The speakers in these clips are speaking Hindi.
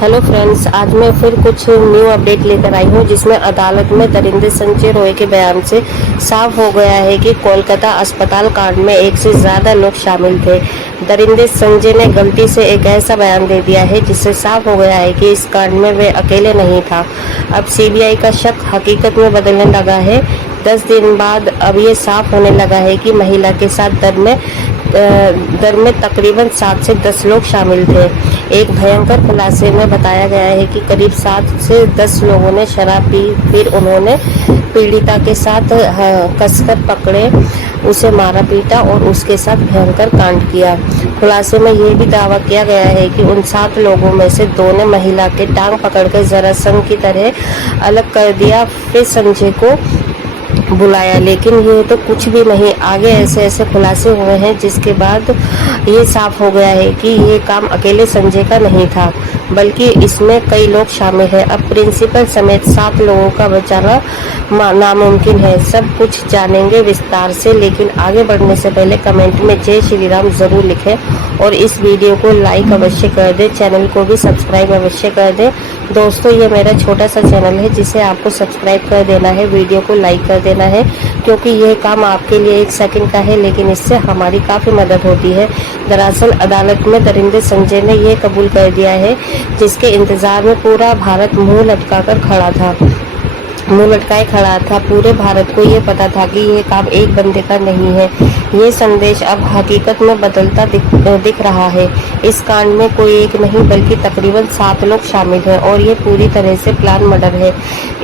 हेलो फ्रेंड्स, आज मैं फिर कुछ न्यू अपडेट लेकर आई हूँ जिसमें अदालत में दरिंदे संजय रॉय के बयान से साफ हो गया है कि कोलकाता अस्पताल कांड में एक से ज़्यादा लोग शामिल थे। दरिंदे संजय ने गलती से एक ऐसा बयान दे दिया है जिससे साफ हो गया है कि इस कांड में वे अकेले नहीं था। अब सीबीआई का शक हकीकत में बदलने लगा है। 10 दिन बाद अब ये साफ होने लगा है कि महिला के साथ दर में तकरीबन 7 से 10 लोग शामिल थे। एक भयंकर खुलासे में बताया गया है कि करीब 7 से 10 लोगों ने शराब पी, फिर उन्होंने पीड़िता के साथ कसकर पकड़े, उसे मारा पीटा और उसके साथ भयंकर कांड किया। खुलासे में यह भी दावा किया गया है कि उन 7 लोगों में से 2 ने महिला के टांग पकड़कर जरासंध की तरह अलग कर दिया, फिर संजय को बुलाया, लेकिन ये तो कुछ भी नहीं। आगे ऐसे ऐसे खुलासे हुए हैं जिसके बाद ये साफ हो गया है कि ये काम अकेले संजय का नहीं था, बल्कि इसमें कई लोग शामिल हैं। अब प्रिंसिपल समेत 7 लोगों का बचाना नामुमकिन है। सब कुछ जानेंगे विस्तार से, लेकिन आगे बढ़ने से पहले कमेंट में जय श्री राम जरूर लिखें और इस वीडियो को लाइक अवश्य कर दें। चैनल को भी सब्सक्राइब अवश्य कर दें। दोस्तों, ये मेरा छोटा सा चैनल है जिसे आपको सब्सक्राइब कर देना है, वीडियो को लाइक कर देना है, क्योंकि यह काम आपके लिए 1 सेकंड का है, लेकिन इससे हमारी काफ़ी मदद होती है। दरअसल अदालत में दरिंदे संजय ने यह कबूल कर दिया है जिसके इंतजार में पूरा भारत मुंह लटकाए खड़ा था। पूरे भारत को ये पता था कि ये काम एक बंदे का नहीं है। ये संदेश अब हकीकत में बदलता दिख रहा है। इस कांड में कोई एक नहीं बल्कि तकरीबन 7 लोग शामिल हैं और ये पूरी तरह से प्लान मर्डर है।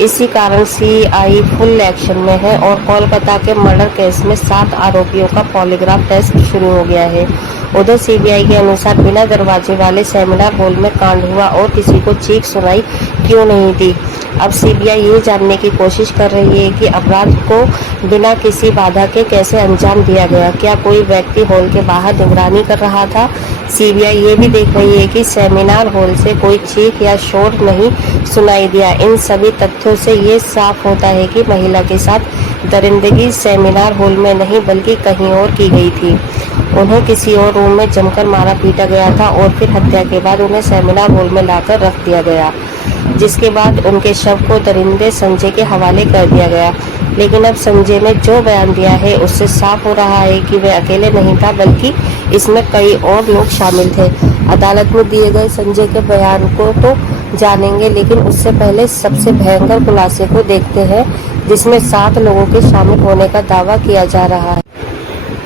इसी कारण सीआई फुल एक्शन में है और कोलकाता के मर्डर केस में 7 आरोपियों का पॉलीग्राफ टेस्ट शुरू हो गया है। उधर सीबीआई के अनुसार बिना दरवाजे वाले सेमिनार हॉल में कांड हुआ और किसी को चीख सुनाई क्यों नहीं दी। अब सीबीआई ये जानने की कोशिश कर रही है कि अपराध को बिना किसी बाधा के कैसे अंजाम दिया गया। क्या कोई व्यक्ति हॉल के बाहर निगरानी कर रहा था? सीबीआई ये भी देख रही है कि सेमिनार हॉल से कोई चीख या शोर नहीं सुनाई दिया। इन सभी तथ्यों से ये साफ होता है कि महिला के साथ दरिंदगी सेमिनार हॉल में नहीं बल्कि कहीं और की गई थी। उन्हें किसी और रूम में जमकर मारा पीटा गया था और फिर हत्या के बाद उन्हें सेमिनार हॉल में लाकर रख दिया गया, जिसके बाद उनके शव को दरिंदे संजय के हवाले कर दिया गया। लेकिन अब संजय ने जो बयान दिया है उससे साफ हो रहा है कि वह अकेले नहीं था, बल्कि इसमें कई और लोग शामिल थे। अदालत में दिए गए संजय के बयान को तो जानेंगे, लेकिन उससे पहले सबसे भयंकर खुलासे को देखते हैं जिसमें 7 लोगों के शामिल होने का दावा किया जा रहा है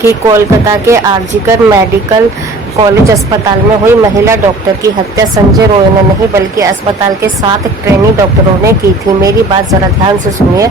कि कोलकाता के आरजीकर मेडिकल कॉलेज अस्पताल में हुई महिला डॉक्टर की हत्या संजय रॉय ने नहीं बल्कि अस्पताल के 7 ट्रेनी डॉक्टरों ने की थी। मेरी बात जरा ध्यान से सुनिए,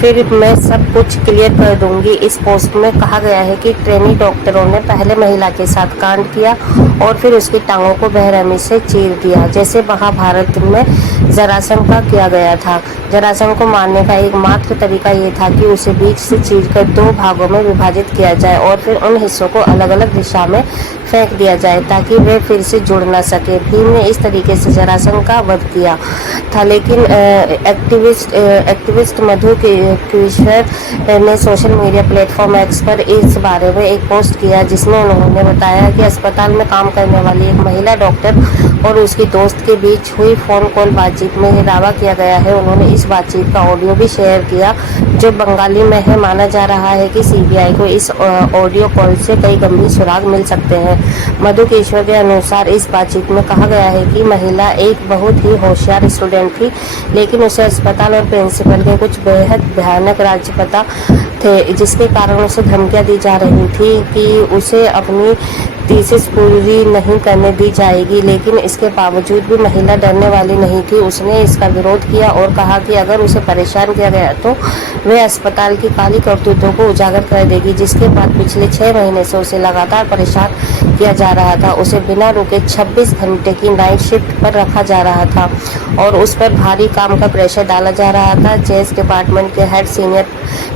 फिर मैं सब कुछ क्लियर कर दूंगी। इस पोस्ट में कहा गया है कि ट्रेनी डॉक्टरों ने पहले महिला के साथ कांड किया और फिर उसकी टांगों को बेरहमी से चीर दिया, जैसे महाभारत में जरासंध का किया गया था। जरासंध को मारने का एकमात्र तरीका ये था कि उसे बीच से चीरकर 2 भागों में विभाजित किया जाए और फिर उन हिस्सों को अलग अलग दिशा में फेंक दिया जाए ताकि वे फिर से जुड़ न सके। भीम ने इस तरीके से जरासंध का वध किया था, लेकिन एक्टिविस्ट मधु केशवर ने सोशल मीडिया प्लेटफॉर्म एक्स पर इस बारे में एक पोस्ट किया जिसमें उन्होंने बताया कि अस्पताल में काम करने वाली एक महिला डॉक्टर और उसकी दोस्त के बीच हुई फोन कॉल बातचीत में यह दावा किया गया है। उन्होंने इस बातचीत का ऑडियो भी शेयर किया जो बंगाली में है। माना जा रहा है कि सीबीआई को इस ऑडियो कॉल से कई गंभीर सुराग मिल सकते हैं। मधु केशवर के अनुसार इस बातचीत में कहा गया है कि महिला एक बहुत ही होशियार स्टूडेंट थी, लेकिन उसे अस्पताल और प्रिंसिपल के कुछ बेहद भयानक राज पता थे, जिसके कारण उसे धमकियां दी जा रही थी कि उसे अपनी थीसिस पूरी नहीं करने दी जाएगी। लेकिन इसके बावजूद भी महिला डरने वाली नहीं थी। उसने इसका विरोध किया और कहा कि अगर उसे परेशान किया गया तो वह अस्पताल की काली करतूतों को उजागर कर देगी। जिसके बाद पिछले 6 महीने से उसे लगातार परेशान किया जा रहा था। उसे बिना रुके 26 घंटे की नाइट शिफ्ट पर रखा जा रहा था और उस पर भारी काम का प्रेशर डाला जा रहा था। जेस डिपार्टमेंट के हेड, सीनियर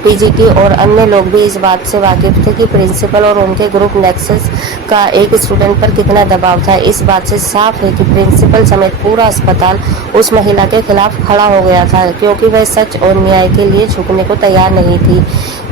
पीजीटी और अन्य लोग भी इस बात से वाकिफ थे कि प्रिंसिपल और उनके ग्रुप नेक्सस का एक स्टूडेंट पर कितना दबाव था। इस बात से साफ है कि प्रिंसिपल समेत पूरा अस्पताल उस महिला के खिलाफ खड़ा हो गया था, क्योंकि वह सच और न्याय के लिए झुकने को तैयार नहीं थी।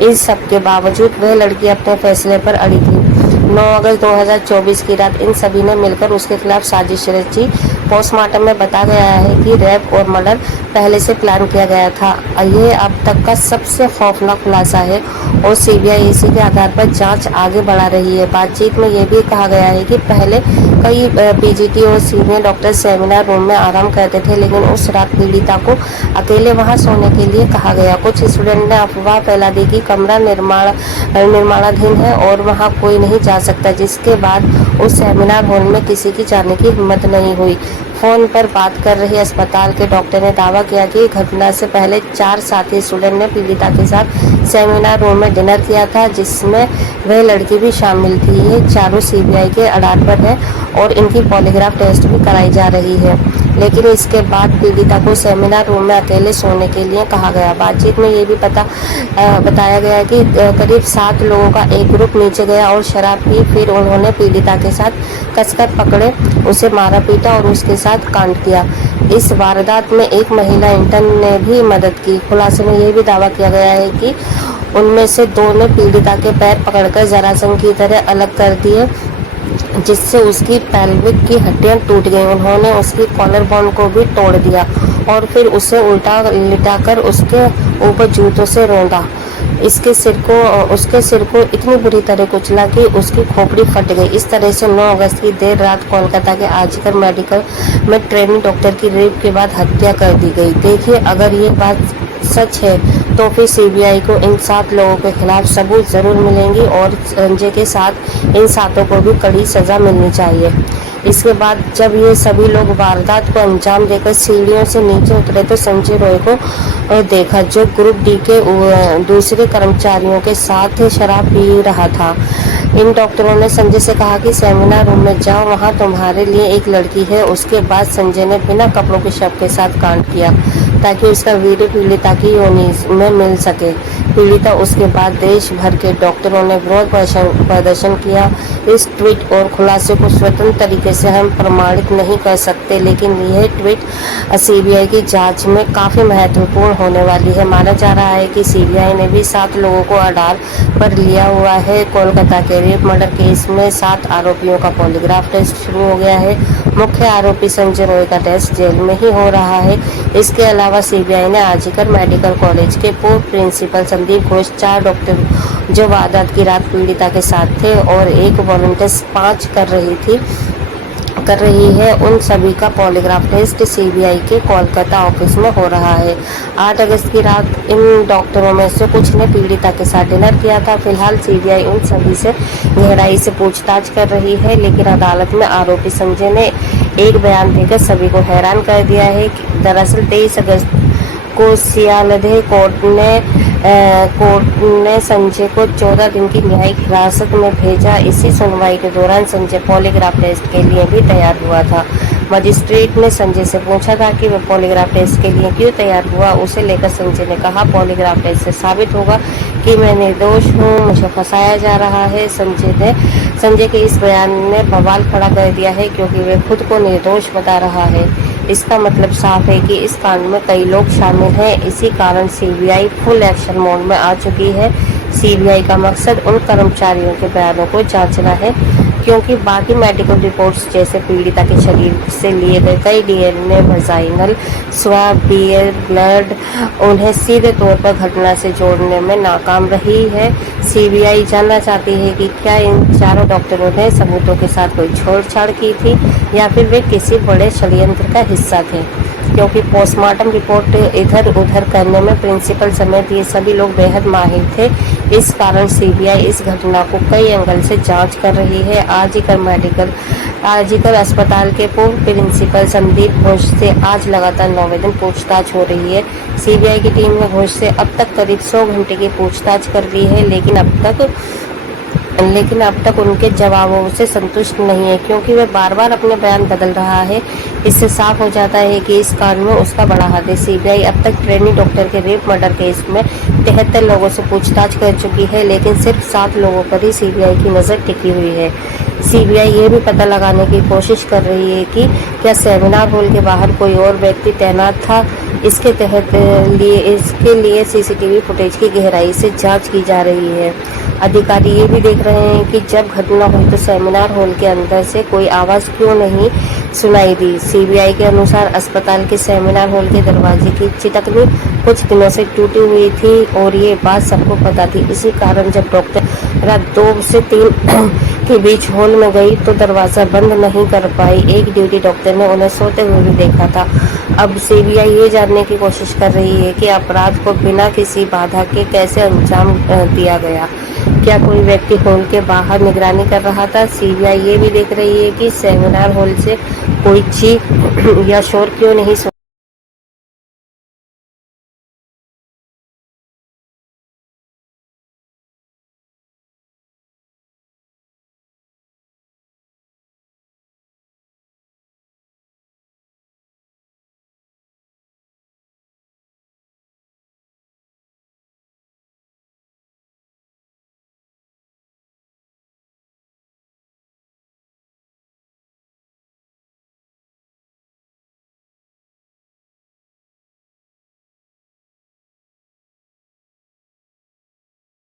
इस सब के बावजूद वह लड़की अपने फैसले पर अड़ी थी। 9 अगस्त 2024 की रात इन सभी ने मिलकर उसके खिलाफ साजिश रची पोस्टमार्टम में बताया गया है कि रेप और मर्डर पहले से प्लान किया गया था। ये अब तक का सबसे खौफनाक खुलासा है और सीबीआई इसी के आधार पर जांच आगे बढ़ा रही है। बातचीत में ये भी कहा गया है कि पहले कई पीजीटी और सीनियर डॉक्टर सेमिनार रूम में आराम करते थे, लेकिन उस रात पीड़िता को अकेले वहां सोने के लिए कहा गया। कुछ स्टूडेंट ने अफवाह फैला दी कि कमरा निर्माणाधीन है और वहां कोई नहीं जा सकता, जिसके बाद उस सेमिनार हॉल में किसी की जाने की हिम्मत नहीं हुई। फोन पर बात कर रही अस्पताल के डॉक्टर ने दावा किया कि घटना से पहले 4 साथी स्टूडेंट ने पीड़िता के साथ सेमिनार रूम में डिनर किया था, जिसमें वह लड़की भी शामिल थी। ये चारों सीबीआई के आधार पर है और इनकी पॉलीग्राफ टेस्ट भी कराई जा रही है, लेकिन इसके बाद पीड़िता को सेमिनार रूम में अकेले सोने के लिए कहा गया। बातचीत में ये भी बताया गया कि करीब 7 लोगों का एक ग्रुप नीचे गया और शराब पी, फिर उन्होंने पीड़िता के साथ कसकर पकड़े, उसे मारा पीटा और उसके साथ कांड किया। इस वारदात में एक महिला इंटर्न ने भी मदद की। खुलासे में यह भी दावा किया गया है कि उनमें से 2 ने पीड़िता के पैर पकड़कर जरासन की तरह अलग कर दिए, जिससे उसकी पेल्विक की हड्डियां टूट गईं। उन्होंने उसकी कॉलर बोन को भी तोड़ दिया और फिर उसे उल्टा लिटाकर उसके ऊपर जूतों से रौंदा। उसके सिर को इतनी बुरी तरह कुचला कि उसकी खोपड़ी फट गई। इस तरह से 9 अगस्त की देर रात कोलकाता के आजकर मेडिकल में ट्रेनिंग डॉक्टर की रेप के बाद हत्या कर दी गई। देखिए, अगर ये बात सच है तो फिर सीबीआई को इन 7 लोगों के खिलाफ सबूत जरूर मिलेंगी और संजय के साथ इन 7 को भी कड़ी सजा मिलनी चाहिए। इसके बाद जब ये सभी लोग वारदात को अंजाम देकर सीढ़ियों से नीचे उतरे तो संजय रॉय को देखा, जो ग्रुप डी के दूसरे कर्मचारियों के साथ शराब पी रहा था। इन डॉक्टरों ने संजय से कहा कि सेमिनार रूम में जाओ, वहां तुम्हारे लिए एक लड़की है। उसके बाद संजय ने बिना कपड़ों के शव के साथ कांड किया ताकि उसका वीडियो पीड़िता की योनि में मिल सके। पीड़िता उसके बाद देश भर के डॉक्टरों ने विरोध प्रदर्शन किया। इस ट्वीट और खुलासे को स्वतंत्र तरीके से हम प्रमाणित नहीं कर सकते, लेकिन यह ट्वीट सीबीआई की जांच में काफी महत्वपूर्ण होने वाली है। माना जा रहा है कि सीबीआई ने भी 7 लोगों को आधार पर लिया हुआ है। कोलकाता के रेप मर्डर केस में 7 आरोपियों का पॉलीग्राफ टेस्ट शुरू हो गया है। मुख्य आरोपी संजय रॉय का टेस्ट जेल में ही हो रहा है। इसके अलावा सीबीआई ने आजकर मेडिकल कॉलेज के पूर्व प्रिंसिपल संदीप घोष, 4 डॉक्टर जो वारदात की रात पीड़िता के साथ थे और एक वॉलंटियर्स 5 कर रही है, उन सभी का पॉलीग्राफ टेस्ट सीबीआई के कोलकाता ऑफिस में हो रहा है। 8 अगस्त की रात इन डॉक्टरों में से कुछ ने पीड़िता के साथ डिनर किया था। फिलहाल सीबीआई उन सभी से गहराई से पूछताछ कर रही है, लेकिन अदालत में आरोपी संजय ने एक बयान देकर सभी को हैरान कर दिया है। दरअसल 23 अगस्त को सियालदह कोर्ट ने संजय को 14 दिन की न्यायिक हिरासत में भेजा। इसी सुनवाई के दौरान संजय पॉलीग्राफ टेस्ट के लिए भी तैयार हुआ था। मजिस्ट्रेट ने संजय से पूछा था कि वह पॉलीग्राफ टेस्ट के लिए क्यों तैयार हुआ। उसे लेकर संजय ने कहा, पॉलीग्राफ टेस्ट से साबित होगा कि मैं निर्दोष हूँ, मुझे फंसाया जा रहा है। संजय के इस बयान ने बवाल खड़ा कर दिया है, क्योंकि वह खुद को निर्दोष बता रहा है। इसका मतलब साफ है कि इस कांड में कई लोग शामिल हैं। इसी कारण सीबीआई फुल एक्शन मोड में आ चुकी है। सीबीआई का मकसद उन कर्मचारियों के बयानों को जांचना है, क्योंकि बाकी मेडिकल रिपोर्ट्स जैसे पीड़िता के शरीर से लिए गए कई DNA, vaginal swab, beer, blood उन्हें सीधे तौर पर घटना से जोड़ने में नाकाम रही है। सीबीआई जानना चाहती है कि क्या इन 4 डॉक्टरों ने सबूतों के साथ कोई छेड़छाड़ की थी या फिर वे किसी बड़े षड्यंत्र का हिस्सा थे, क्योंकि पोस्टमार्टम रिपोर्ट इधर उधर करने में प्रिंसिपल समेत ये सभी लोग बेहद माहिर थे। इस कारण सीबीआई इस घटना को कई एंगल से जांच कर रही है। आजकर अस्पताल के पूर्व प्रिंसिपल संदीप घोष से आज लगातार 9वें दिन पूछताछ हो रही है। सीबीआई की टीम ने घोष से अब तक करीब 100 घंटे की पूछताछ कर ली है, लेकिन अब तक उनके जवाबों से संतुष्ट नहीं है, क्योंकि वह बार बार अपने बयान बदल रहा है। इससे साफ हो जाता है कि इस कांड में उसका बड़ा हाथ है। सीबीआई अब तक ट्रेनी डॉक्टर के रेप मर्डर केस में 73 लोगों से पूछताछ कर चुकी है, लेकिन सिर्फ 7 लोगों पर ही सीबीआई की नज़र टिकी हुई है। सीबीआई ये भी पता लगाने की कोशिश कर रही है कि क्या सेमिनार हॉल के बाहर कोई और व्यक्ति तैनात था। इसके लिए सीसीटीवी फुटेज की गहराई से जांच की जा रही है। अधिकारी ये भी देख रहे हैं कि जब घटना हुई तो सेमिनार हॉल के अंदर से कोई आवाज़ क्यों नहीं सुनाई दी। सीबीआई के अनुसार अस्पताल के सेमिनार हॉल के दरवाजे की चिटकनी कुछ दिनों से टूटी हुई थी और ये बात सबको पता थी। इसी कारण जब डॉक्टर रात 2 से 3 के बीच हॉल में गई तो दरवाजा बंद नहीं कर पाई। एक ड्यूटी डॉक्टर ने उन्हें सोते हुए भी देखा था। अब सीबीआई ये जानने की कोशिश कर रही है कि अपराध को बिना किसी बाधा के कैसे अंजाम दिया गया। क्या कोई व्यक्ति हॉल के बाहर निगरानी कर रहा था? सीबीआई ये भी देख रही है कि सेमिनार हॉल से कोई चीख या शोर क्यों नहीं